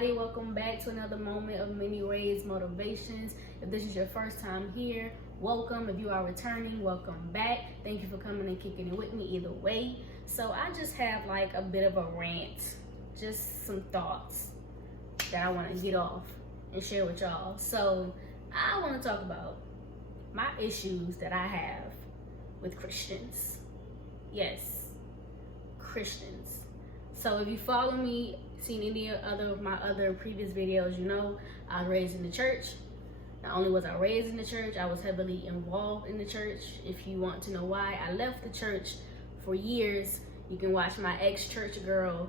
everybody, welcome back to another moment of Many Rays Motivations. If this is your first time here, welcome. If you are returning, welcome back. Thank you for coming and kicking it with me either way. So I just have like a bit of a rant, just some thoughts that I want to get off and share with y'all. So I want to talk about my issues that I have with Christians. Yes, Christians. So if you follow me, seen any of my other previous videos, you know I was raised in the church. Not only was I raised in the church, I was heavily involved in the church. If you want to know why I left the church for years, you can watch my ex-church girl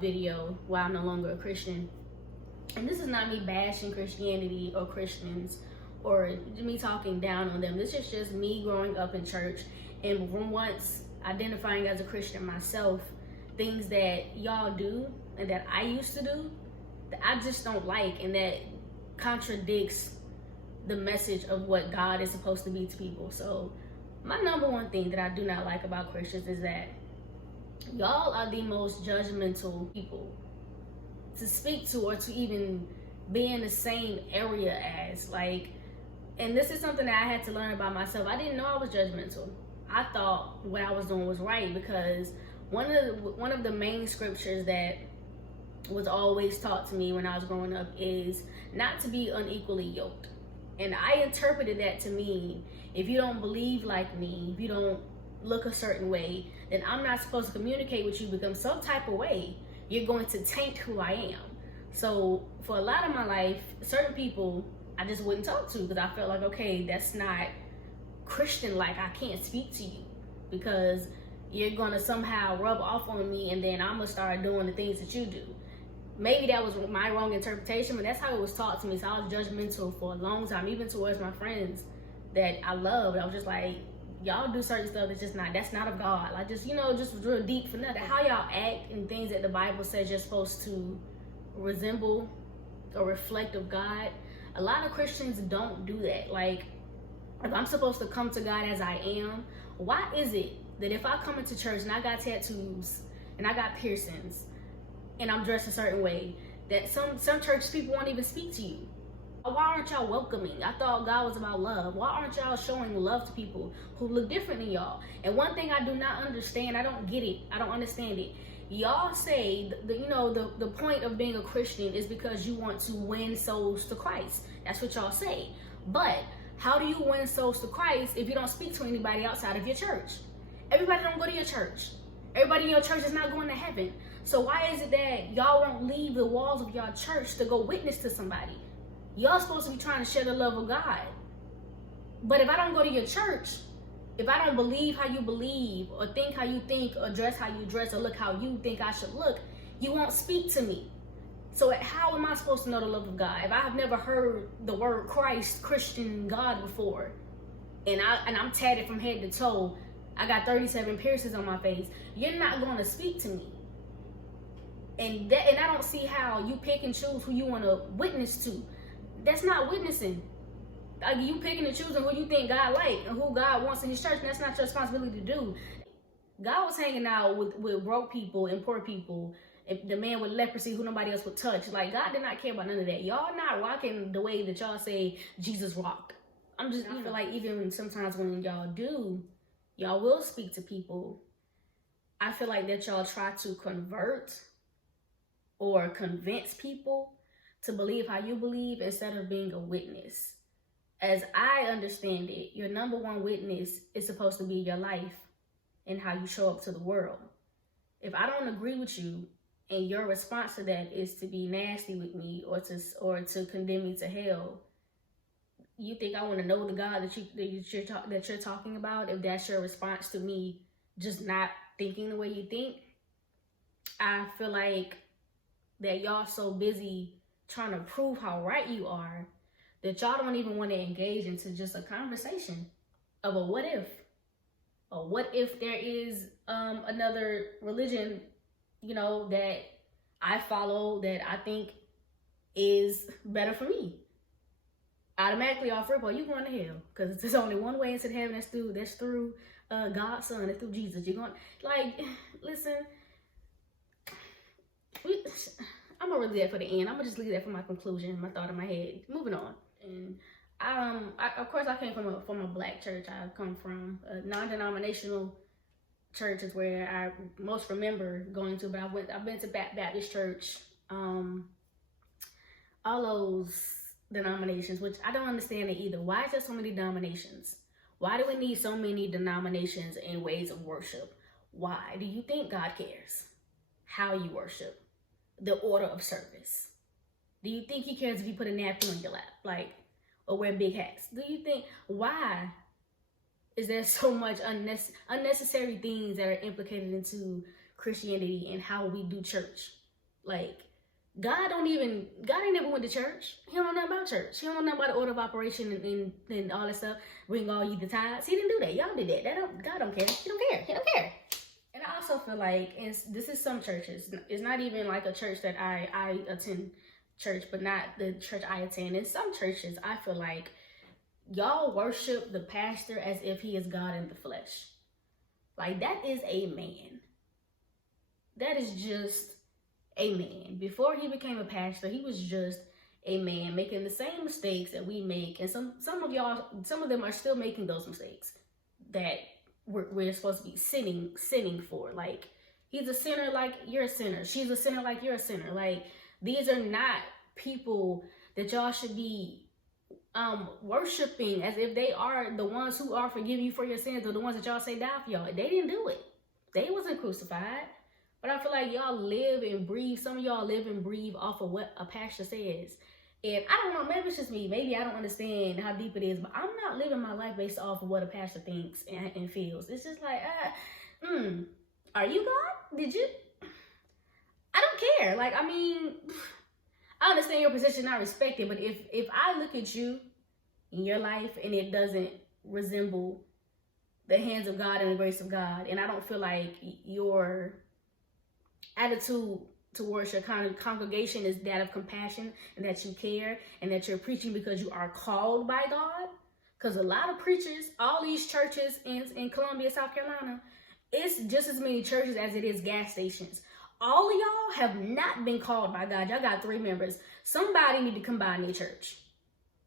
video, Why I'm No Longer a Christian. And this is not me bashing Christianity or Christians or me talking down on them. This is just me growing up in church and once identifying as a Christian myself, things that y'all do and that I used to do that I just don't like, and that contradicts the message of what God is supposed to be to people. So my number one thing that I do not like about Christians is that y'all are the most judgmental people to speak to or to even be in the same area as. Like, and this is something that I had to learn about myself. I didn't know I was judgmental. I thought what I was doing was right, because one of the main scriptures that was always taught to me when I was growing up is not to be unequally yoked. And I interpreted that to mean, if you don't believe like me, if you don't look a certain way, then I'm not supposed to communicate with you, because some type of way you're going to taint who I am. So for a lot of my life, certain people I just wouldn't talk to, because I felt like, okay, that's not Christian. Like, I can't speak to you because you're gonna somehow rub off on me, and then I'm gonna start doing the things that you do. Maybe that was my wrong interpretation, but that's how it was taught to me. So I was judgmental for a long time, even towards my friends that I loved. I was just like, y'all do certain stuff that's not of God. Like, just, just real deep for nothing. How y'all act and things that the Bible says you're supposed to resemble or reflect of God. A lot of Christians don't do that. Like, if I'm supposed to come to God as I am, why is it that if I come into church and I got tattoos and I got piercings and I'm dressed a certain way, that some church people won't even speak to you? Why aren't y'all welcoming? I thought God was about love. Why aren't y'all showing love to people who look different than y'all? And one thing I do not understand, I don't get it, I don't understand it. Y'all say the point of being a Christian is because you want to win souls to Christ. That's what y'all say. But how do you win souls to Christ if you don't speak to anybody outside of your church? Everybody don't go to your church. Everybody in your church is not going to heaven. So why is it that y'all won't leave the walls of y'all church to go witness to somebody? Y'all supposed to be trying to share the love of God. But if I don't go to your church, if I don't believe how you believe, or think how you think, or dress how you dress, or look how you think I should look, you won't speak to me. So how am I supposed to know the love of God if I have never heard the word Christ, Christian, God before? And I'm tatted from head to toe. I got 37 piercings on my face. You're not going to speak to me. And I don't see how you pick and choose who you want to witness to. That's not witnessing. Like, you picking and choosing who you think God like and who God wants in his church, and that's not your responsibility to do. God was hanging out with broke people and poor people, and the man with leprosy who nobody else would touch. Like, God did not care about none of that. Y'all not rocking the way that y'all say Jesus rock. I feel like even sometimes when y'all do, y'all will speak to people. I feel like that y'all try to convert or convince people to believe how you believe instead of being a witness. As I understand it, your number one witness is supposed to be your life and how you show up to the world. If I don't agree with you and your response to that is to be nasty with me or to condemn me to hell, you think I want to know the God that you're talking about? If that's your response to me just not thinking the way you think, I feel like that y'all so busy trying to prove how right you are that y'all don't even want to engage into just a conversation of a what if. Or what if there is another religion, that I follow that I think is better for me? Automatically off rip, you going to hell, because there's only one way into heaven. That's through God's Son, that's through Jesus. You're going, like, listen, I'm a gonna leave that for the end. I'm gonna just leave that for my conclusion, my thought in my head. Moving on. And of course, I came from a black church. I come from a non-denominational church is where I most remember going to, but I've been to Baptist church, all those denominations, which I don't understand it either. Why is there so many denominations? Why do we need so many denominations and ways of worship? Why? Do you think God cares how you worship? The order of service? Do you think he cares if you put a napkin on your lap? Like, or wear big hats? Do you think, why is there so much unnecessary things that are implicated into Christianity and how we do church? Like, God ain't never went to church. He don't know nothing about church. He don't know nothing about the order of operation and all that stuff. Bring all you the tithes. He didn't do that. Y'all did that. God don't care. He don't care. He don't care. And I also feel like, and this is some churches. It's not even like a church that I attend church, but not the church I attend. In some churches, I feel like y'all worship the pastor as if he is God in the flesh. Like, that is a man. That is just a man. Before he became a pastor, he was just a man making the same mistakes that we make. And some of them are still making those mistakes that we're supposed to be sinning for. Like, he's a sinner like you're a sinner. She's a sinner like you're a sinner. Like, these are not people that y'all should be worshiping as if they are the ones who are forgiving you for your sins, or the ones that y'all say die for y'all. They didn't do it. They wasn't crucified. But I feel like y'all live and breathe. Some of y'all live and breathe off of what a pastor says. And I don't know, maybe it's just me. Maybe I don't understand how deep it is, but I'm not living my life based off of what a pastor thinks and feels. It's just like, are you God? Did you? I don't care. Like, I mean, I understand your position, I respect it, but if I look at you in your life and it doesn't resemble the hands of God and the grace of God, and I don't feel like your attitude towards your congregation is that of compassion, and that you care, and that you're preaching because you are called by God. Because a lot of preachers, all these churches in Columbia, South Carolina, it's just as many churches as it is gas stations. All of y'all have not been called by God. Y'all got 3 members. Somebody need to combine their church.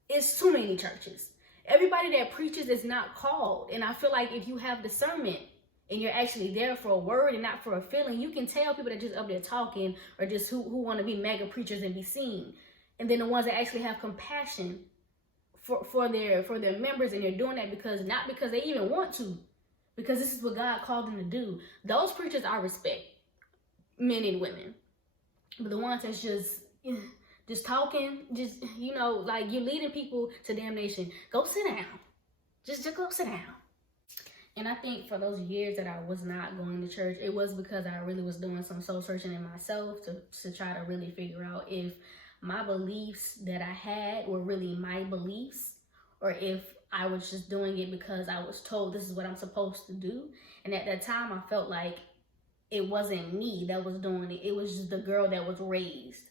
It's too many churches. Everybody that preaches is not called. And I feel like if you have discernment and you're actually there for a word and not for a feeling, you can tell people that just up there talking, or just who want to be mega preachers and be seen. And then the ones that actually have compassion for their members, and they're doing that not because they even want to, because this is what God called them to do. Those preachers I respect, men and women. But the ones that's just talking, just, like, you're leading people to damnation. Go sit down. Just go sit down. And I think for those years that I was not going to church, it was because I really was doing some soul searching in myself to try to really figure out if my beliefs that I had were really my beliefs, or if I was just doing it because I was told this is what I'm supposed to do. And at that time, I felt like it wasn't me that was doing it. It was just the girl that was raised,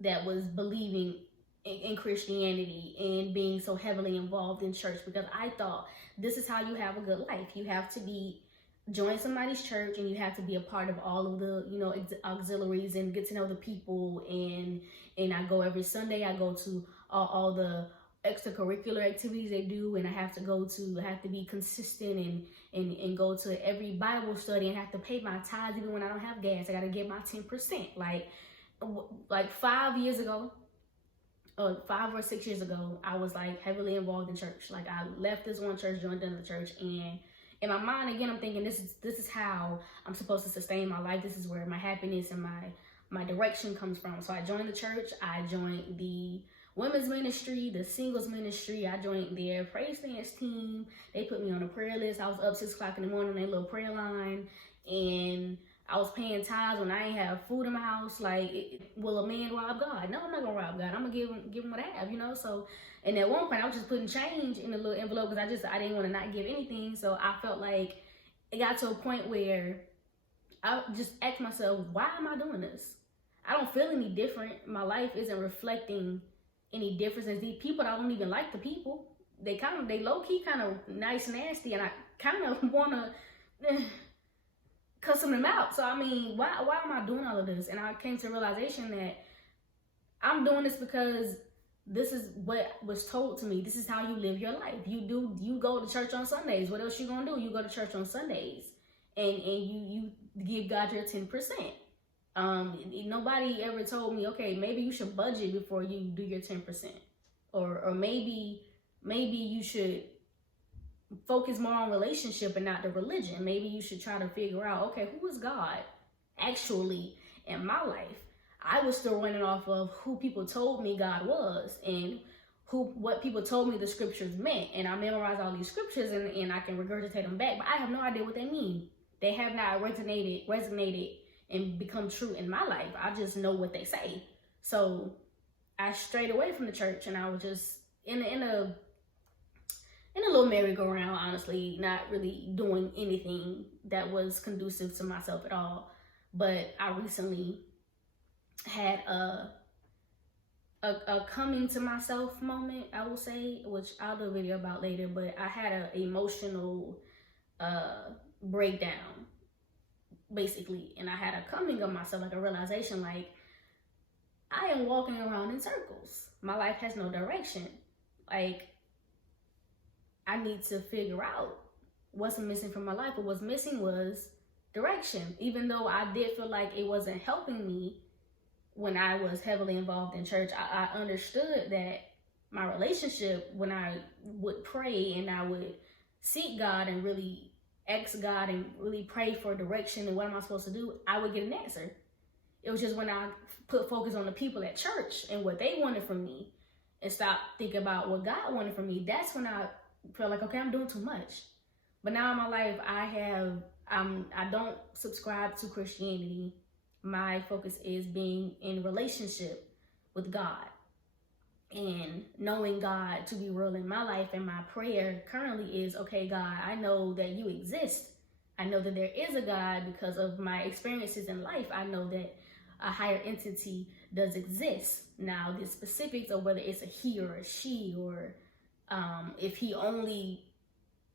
that was believing in Christianity and being so heavily involved in church, because I thought this is how you have a good life. You have to join somebody's church, and you have to be a part of all of the, auxiliaries, and get to know the people. And I go every Sunday. I go to all the extracurricular activities they do, and I have to be consistent and go to every Bible study, and have to pay my tithes even when I don't have gas. I got to get my 10%. Like 5 years ago, 5 or 6 years ago, I was like heavily involved in church. Like, I left this one church, joined another church, and in my mind, again, I'm thinking this is how I'm supposed to sustain my life. This is where my happiness and my direction comes from. So I joined the church. I joined the women's ministry, the singles ministry. I joined their praise dance team. They put me on a prayer list. I was up 6 o'clock in the morning on their little prayer line, and I was paying tithes when I ain't have food in my house. Like, will a man rob God? No, I'm not gonna rob God. I'm gonna give him what I have, So, and at one point, I was just putting change in the little envelope because I didn't want to not give anything. So I felt like it got to a point where I just asked myself, why am I doing this? I don't feel any different. My life isn't reflecting any difference. As these people, I don't even like the people. They low key kind of nice, nasty, and I kind of wanna cussing them out. So I mean, why am I doing all of this? And I came to the realization that I'm doing this because this is what was told to me. This is how you live your life. You go to church on Sundays. What else you gonna do? You go to church on Sundays, and you give God your 10%. Nobody ever told me, okay, maybe you should budget before you do your 10%, or maybe you should focus more on relationship and not the religion. Maybe you should try to figure out, okay, who is God actually in my life? I was still running off of who people told me God was and what people told me the scriptures meant. And I memorized all these scriptures and I can regurgitate them back, but I have no idea what they mean. They have not resonated and become true in my life. I just know what they say. So I strayed away from the church, and I was just in a little merry-go-round, honestly, not really doing anything that was conducive to myself at all. But I recently had a coming to myself moment, I will say, which I'll do a video about later. But I had an emotional breakdown, basically, and I had a coming of myself, like a realization, like, I am walking around in circles. My life has no direction. Like, I need to figure out what's missing from my life. But what's missing was direction. Even though I did feel like it wasn't helping me when I was heavily involved in church, I understood that my relationship, when I would pray and I would seek God and really ask God and really pray for direction and what am I supposed to do, I would get an answer. It was just when I put focus on the people at church and what they wanted from me and stopped thinking about what God wanted from me, that's when I felt like, okay, I'm doing too much. But now in my life, I don't subscribe to Christianity. My focus is being in relationship with God and knowing God to be real in my life. And my prayer currently is, okay, God, I know that you exist. I know that there is a God because of my experiences in life. I know that a higher entity does exist. Now, the specifics of whether it's a he or a she, or if he's only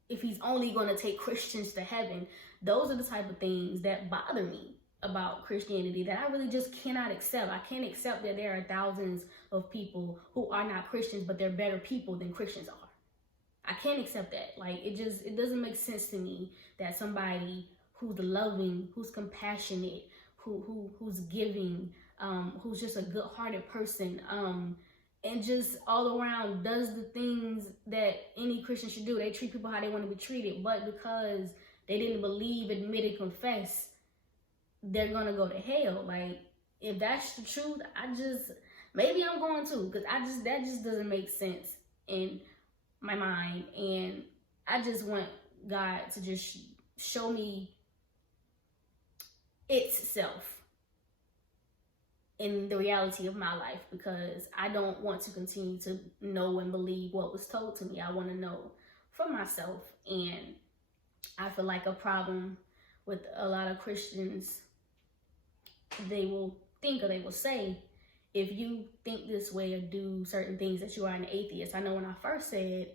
going to take Christians to heaven, those are the type of things that bother me about Christianity, that I really just cannot accept. I can't accept that there are thousands of people who are not Christians, but they're better people than Christians are. I can't accept that. Like, it doesn't make sense to me that somebody who's loving, who's compassionate, who's giving, who's just a good-hearted person, and just all around does the things that any Christian should do. They treat people how they want to be treated, but because they didn't believe, admit, and confess, they're gonna go to hell. Like, if that's the truth, maybe I'm going to, because that just doesn't make sense in my mind. And I just want God to just show me itself in the reality of my life, because I don't want to continue to know and believe what was told to me. I want to know for myself. And I feel like a problem with a lot of Christians, they will think, or they will say, if you think this way or do certain things, that you are an atheist. I know when I first said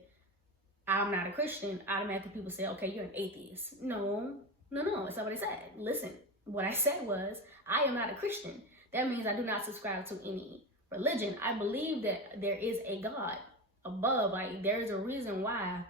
I'm not a Christian, automatically people say, okay, you're an atheist. No, it's not what I said. Listen, what I said was, I am not a Christian. That means I do not subscribe to any religion. I believe that there is a God above. Like, there's a reason why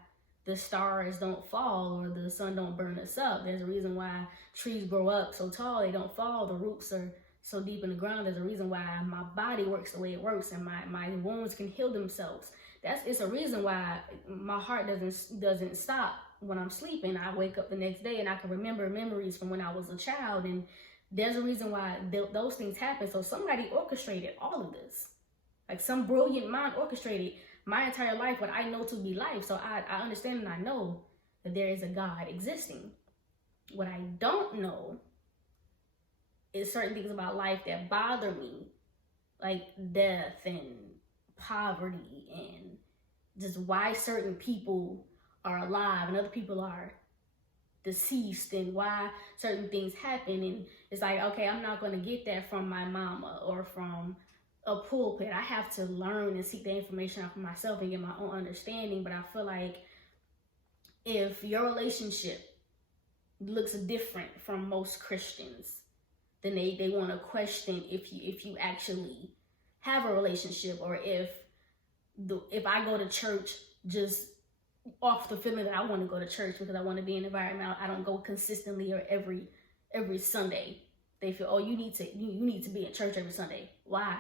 the stars don't fall or the sun don't burn us up. There's a reason why trees grow up so tall they don't fall. The roots are so deep in the ground. There's a reason why my body works the way it works, and my wounds can heal themselves. It's a reason why my heart doesn't stop when I'm sleeping. I wake up the next day and I can remember memories from when I was a child, and there's a reason why those things happen. So somebody orchestrated all of this. Like, some brilliant mind orchestrated my entire life, what I know to be life. So I understand and I know that there is a God existing. What I don't know is certain things about life that bother me, like death and poverty, and just why certain people are alive and other people are deceased, and why certain things happen. And it's like, okay, I'm not going to get that from my mama or from a pulpit. I have to learn and seek the information out for myself and get my own understanding. But I feel like if your relationship looks different from most Christians, then they want to question if you actually have a relationship, or if I go to church just off the feeling that I want to go to church because I want to be in an environment. I don't go consistently or every Sunday. They feel, oh, you need to be in church every Sunday. Why?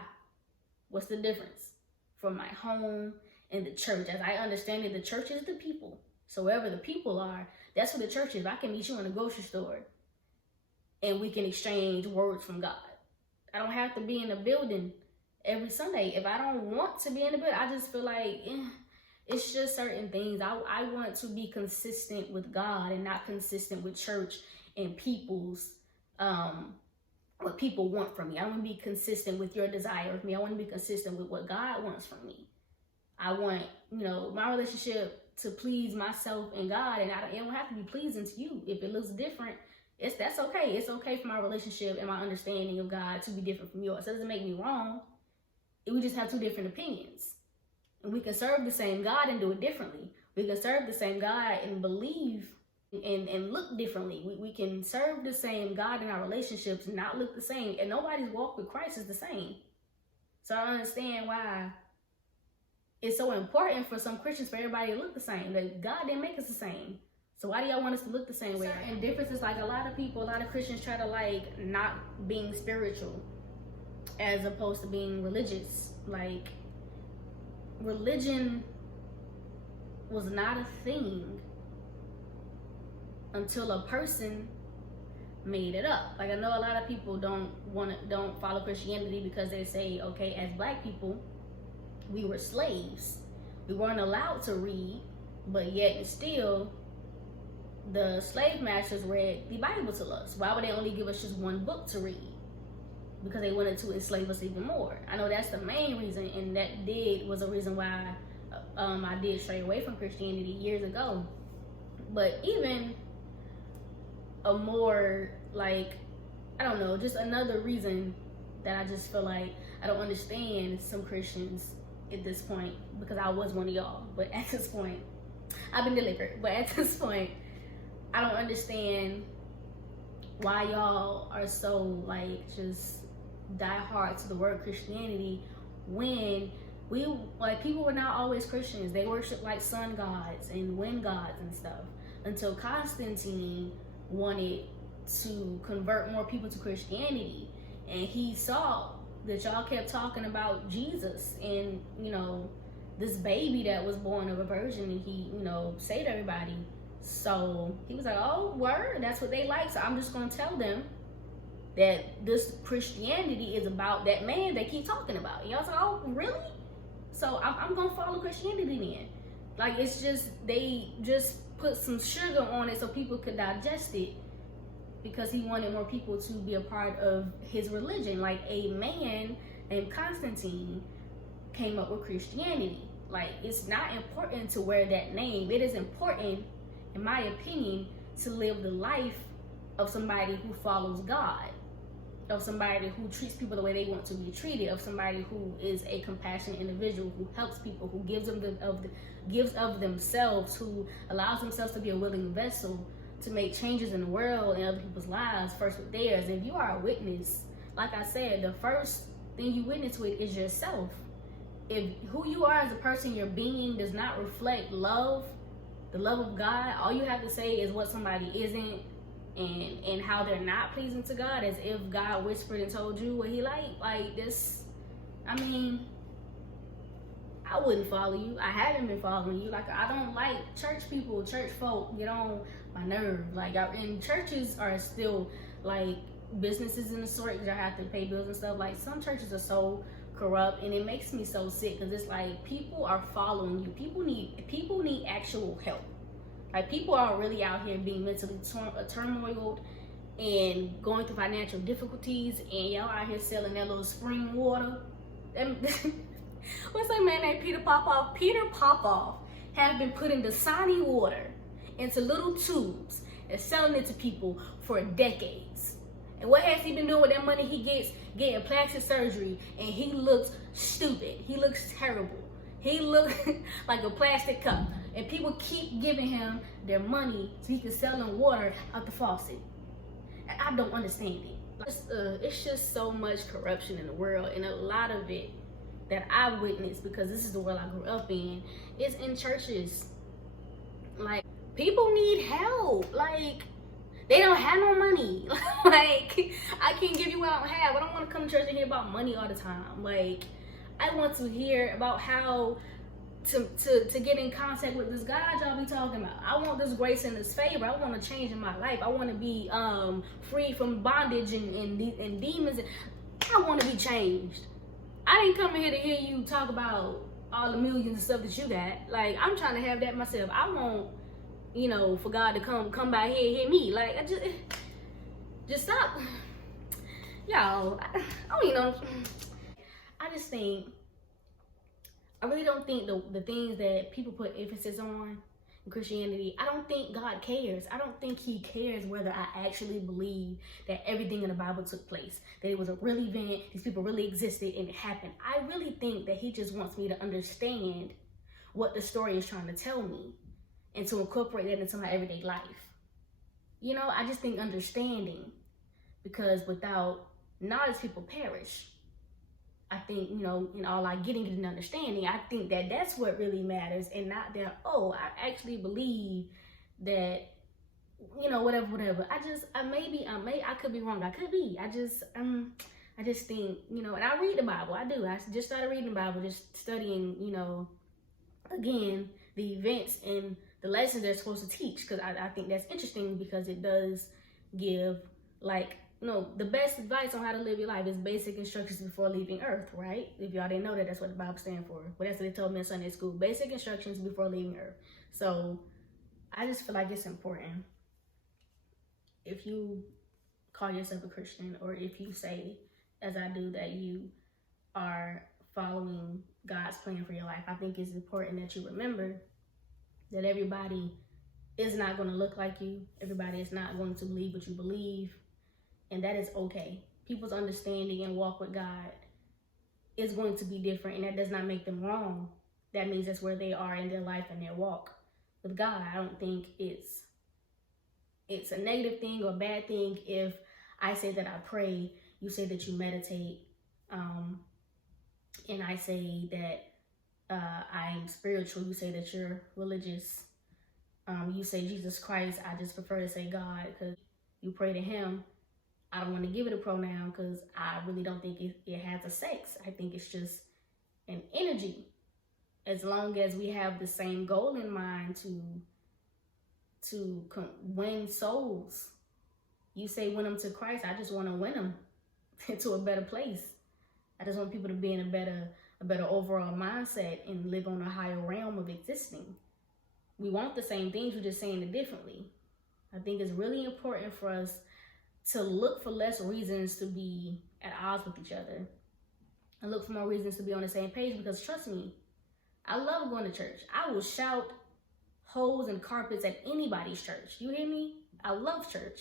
What's the difference from my home and the church? As I understand it, the church is the people. So wherever the people are, that's what the church is. I can meet you in a grocery store and we can exchange words from God. I don't have to be in a building every Sunday. If I don't want to be in the building, I just feel like it's just certain things. I want to be consistent with God and not consistent with church and people's what people want from me. I want to be consistent with your desire of me. I want to be consistent with what God wants from me. I want, my relationship to please myself and God, and it don't have to be pleasing to you. If it looks different, that's okay. It's okay for my relationship and my understanding of God to be different from yours. It doesn't make me wrong. We just have two different opinions. And we can serve the same God and do it differently. We can serve the same God and believe and look differently. We can serve the same God in our relationships and not look the same. And nobody's walk with Christ is the same. So I understand why it's so important for some Christians for everybody to look the same. That God didn't make us the same. So why do y'all want us to look the same way? And differences, like a lot of Christians try to not being spiritual as opposed to being religious. Like, religion was not a thing until a person made it up. Like, I know a lot of people don't follow Christianity because they say, okay, as Black people, we were slaves. We weren't allowed to read, but yet and still the slave masters read the Bible to us. Why would they only give us just one book to read? Because they wanted to enslave us even more. I know that's the main reason, and that was a reason why I did stray away from Christianity years ago. But even a more, just another reason that I just feel like I don't understand some Christians at this point, because I was one of y'all, but at this point, I've been delivered. But at this point, I don't understand why y'all are so just die hard to the word Christianity when people were not always Christians. They worship sun gods and wind gods and stuff until Constantine wanted to convert more people to Christianity, and he saw that y'all kept talking about Jesus and this baby that was born of a virgin, and he saved everybody. So he was like, oh, word, that's what they like, so I'm just gonna tell them that this Christianity is about that man they keep talking about. And y'all say, oh, really? So I'm gonna follow Christianity then. It's just, they just put some sugar on it so people could digest it, because he wanted more people to be a part of his religion. Like, a man named Constantine came up with Christianity. It's not important to wear that name. It is important, in my opinion, to live the life of somebody who follows God, of somebody who treats people the way they want to be treated, of somebody who is a compassionate individual, who helps people, who gives of themselves, who allows themselves to be a willing vessel to make changes in the world and other people's lives, first with theirs. And if you are a witness, like I said, the first thing you witness with is yourself. If who you are as a person, your being, does not reflect love, the love of God, all you have to say is what somebody isn't and how they're not pleasing to God, as if God whispered and told you what he like this. I mean, I wouldn't follow you. I haven't been following you. I don't like church people, church folk get on my nerve. And churches are still businesses in the sort, because I have to pay bills and stuff. Some churches are so corrupt, and it makes me so sick, because it's people are following you. People need actual help. People are really out here being mentally turmoiled and going through financial difficulties, and y'all out here selling that little spring water. What's that man named Peter Popoff? Peter Popoff have been putting Dasani water into little tubes and selling it to people for decades. And what has he been doing with that money he gets? Getting plastic surgery, and he looks stupid. He looks terrible. He looks like a plastic cup. And people keep giving him their money so he can sell them water out the faucet. And I don't understand it. It's just so much corruption in the world, and a lot of it that I witnessed, because this is the world I grew up in, is in churches. Like, people need help. Like, they don't have no money. Like, I can't give you what I don't have. I don't want to come to church and hear about money all the time. Like, I want to hear about how to get in contact with this God y'all be talking about. I want this grace and this favor. I want to change in my life. I want to be free from bondage and demons. I want to be changed. I didn't come in here to hear you talk about all the millions of stuff that you got. Like, I'm trying to have that myself. I want, you know, for God to come by here and hear me. Like, I just stop. Y'all, I don't even know. I just think, I really don't think the things that people put emphasis on in Christianity, I don't think God cares. I don't think he cares whether I actually believe that everything in the Bible took place, that it was a real event, these people really existed and it happened. I really think that he just wants me to understand what the story is trying to tell me and to incorporate that into my everyday life. You know, I just think understanding, because without knowledge, people perish. I think, you know, in all our getting and understanding, I think that that's what really matters, and not that, oh, I actually believe that, you know, whatever. I could be wrong. I could be. I just think, you know, and I read the Bible. I do. I just started reading the Bible, just studying, you know, again, the events and the lessons they're supposed to teach, because I think that's interesting, because it does give, like, you know, the best advice on how to live your life is basic instructions before leaving earth, right? If y'all didn't know that, that's what the Bible stands for. But that's what they told me in Sunday school. Basic instructions before leaving earth. So I just feel like it's important, if you call yourself a Christian, or if you say, as I do, that you are following God's plan for your life, I think it's important that you remember that everybody is not going to look like you. Everybody is not going to believe what you believe. And that is okay. People's understanding and walk with God is going to be different, and that does not make them wrong. That means that's where they are in their life and their walk with God. I don't think it's a negative thing or a bad thing if I say that I pray, you say that you meditate, and I say that I'm spiritual, you say that you're religious, you say Jesus Christ. I just prefer to say God, because you pray to him. I don't want to give it a pronoun, because I really don't think it has a sex. I think it's just an energy. As long as we have the same goal in mind to win souls. You say win them to Christ. I just want to win them to a better place. I just want people to be in a better overall mindset and live on a higher realm of existing. We want the same things, we're just saying it differently. I think it's really important for us to look for less reasons to be at odds with each other, and look for more reasons to be on the same page, because trust me, I love going to church. I will shout holes and carpets at anybody's church. You hear me? I love church.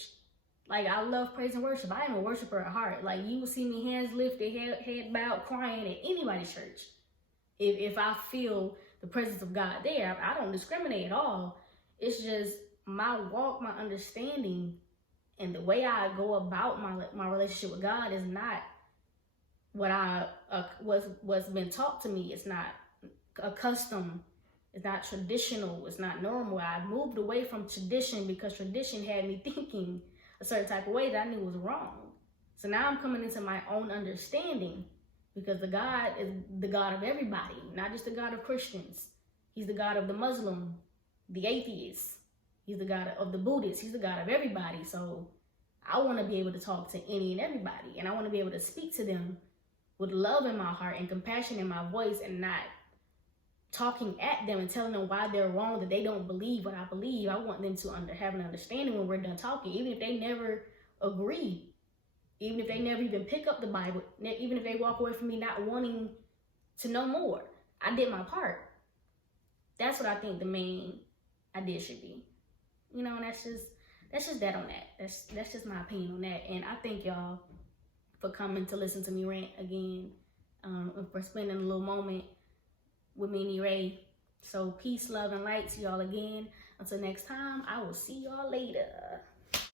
Like, I love praise and worship. I am a worshiper at heart. Like, you will see me hands lifted, head bowed, crying at anybody's church. If I feel the presence of God there, I don't discriminate at all. It's just my walk, my understanding, and the way I go about my relationship with God is not what what's been taught to me. It's not a custom. It's not traditional. It's not normal. I moved away from tradition because tradition had me thinking a certain type of way that I knew was wrong. So now I'm coming into my own understanding, because the God is the God of everybody, not just the God of Christians. He's the God of the Muslim, the atheist. He's the God of the Buddhists. He's the God of everybody. So I want to be able to talk to any and everybody, and I want to be able to speak to them with love in my heart and compassion in my voice, and not talking at them and telling them why they're wrong, that they don't believe what I believe. I want them to have an understanding when we're done talking, even if they never agree, even if they never even pick up the Bible, even if they walk away from me not wanting to know more. I did my part. That's what I think the main idea should be. You know, and that's just that on that. That's just my opinion on that. And I thank y'all for coming to listen to me rant again, and for spending a little moment with me and Ray. So peace, love, and light to y'all again. Until next time, I will see y'all later.